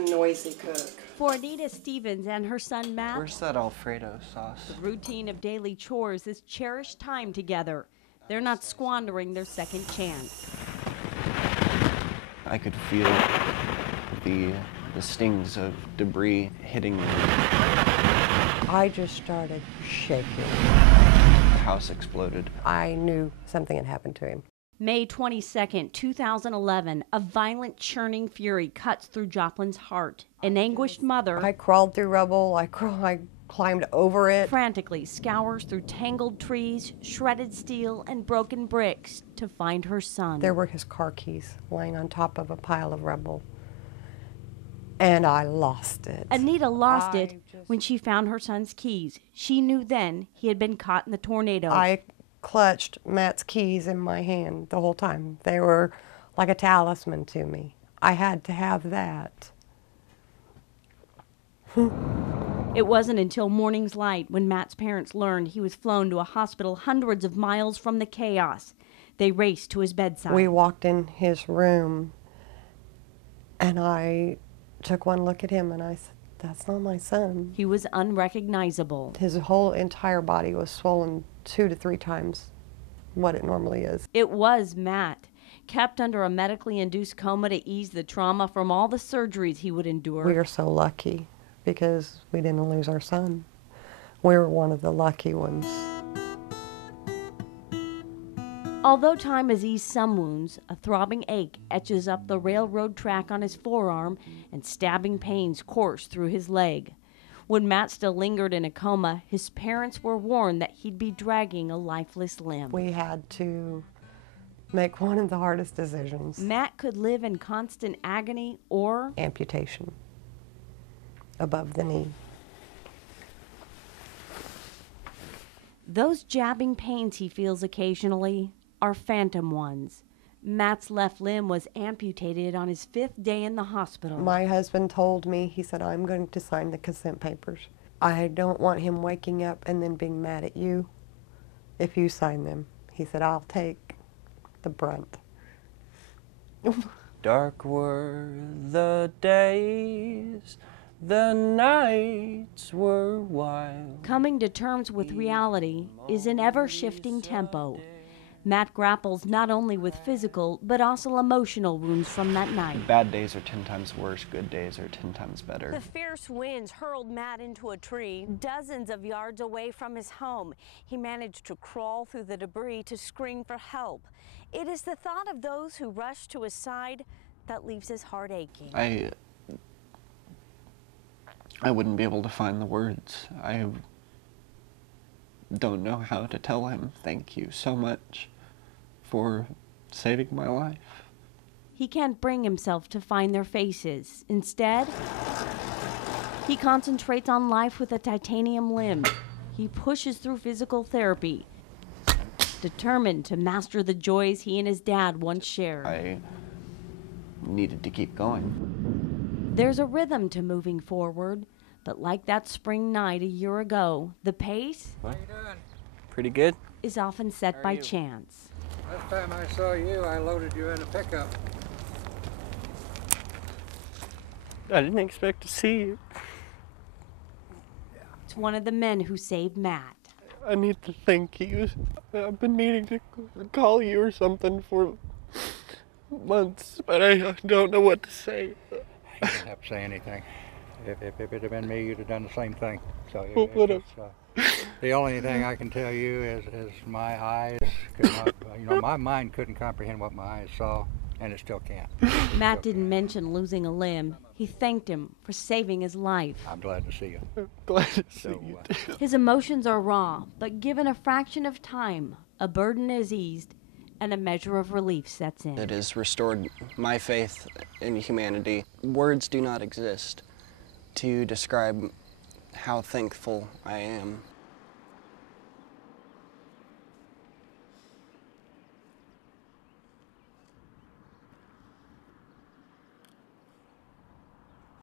a noisy cook. For Anita Stevens and her son Matt, where's that Alfredo sauce? the routine of daily chores is cherished time together. They're not squandering their second chance. I could feel the stings of debris hitting me. I just started shaking. The house exploded. I knew something had happened to him. May 22nd, 2011, a violent churning fury cuts through Joplin's heart. An anguished mother I crawled through rubble, I climbed over it. frantically scours through tangled trees, shredded steel, and broken bricks to find her son. There were his car keys laying on top of a pile of rubble. And I lost it. Anita lost it when she found her son's keys. She knew then he had been caught in the tornado. I clutched Matt's keys in my hand the whole time. They were like a talisman to me. I had to have that. It wasn't until morning's light when Matt's parents learned he was flown to a hospital hundreds of miles from the chaos. They raced to his bedside. We walked in his room, and I took one look at him, and I said, "That's not my son." He was unrecognizable. His whole entire body was swollen 2 to 3 times what it normally is. It was Matt, kept under a medically induced coma to ease the trauma from all the surgeries he would endure. We are so lucky because we didn't lose our son. We were one of the lucky ones. Although time has eased some wounds, a throbbing ache etches up the railroad track on his forearm and stabbing pains course through his leg. When Matt still lingered in a coma, his parents were warned that he'd be dragging a lifeless limb. We had to make one of the hardest decisions. Matt could live in constant agony or Amputation above the knee. those jabbing pains he feels occasionally are phantom ones. Matt's left limb was amputated on his 5th day in the hospital. My husband told me, he said, "I'm going to sign the consent papers. I don't want him waking up and then being mad at you if you sign them." He said, "I'll take the brunt." Dark were the days, the nights were wild. Coming to terms with reality is an ever-shifting tempo. Matt grapples not only with physical, but also emotional wounds from that night. Bad days are 10 times worse, good days are 10 times better. The fierce winds hurled Matt into a tree dozens of yards away from his home. He managed to crawl through the debris to scream for help. It is the thought of those who rush to his side that leaves his heart aching. I wouldn't be able to find the words. I don't know how to tell him thank you so much for saving my life. He can't bring himself to find their faces. Instead, he concentrates on life with a titanium limb. He pushes through physical therapy, determined to master the joys he and his dad once shared. I needed to keep going. There's a rhythm to moving forward, but like that spring night a year ago, the pace How you doing? Pretty good. is often set by chance. Last time I saw you, I loaded you in a pickup. I didn't expect to see you. It's one of the men who saved Matt. I need to thank you. I've been meaning to call you or something for months, but I don't know what to say. You didn't have to say anything. If it had been me, you'd have done the same thing. So the only thing I can tell you is my eyes could not, my mind couldn't comprehend what my eyes saw, and it still can't. Matt didn't mention losing a limb. He thanked him for saving his life. I'm glad to see you. Glad to see So, you too. His emotions are raw, but given a fraction of time, a burden is eased and a measure of relief sets in. It has restored my faith in humanity. Words do not exist to describe how thankful I am.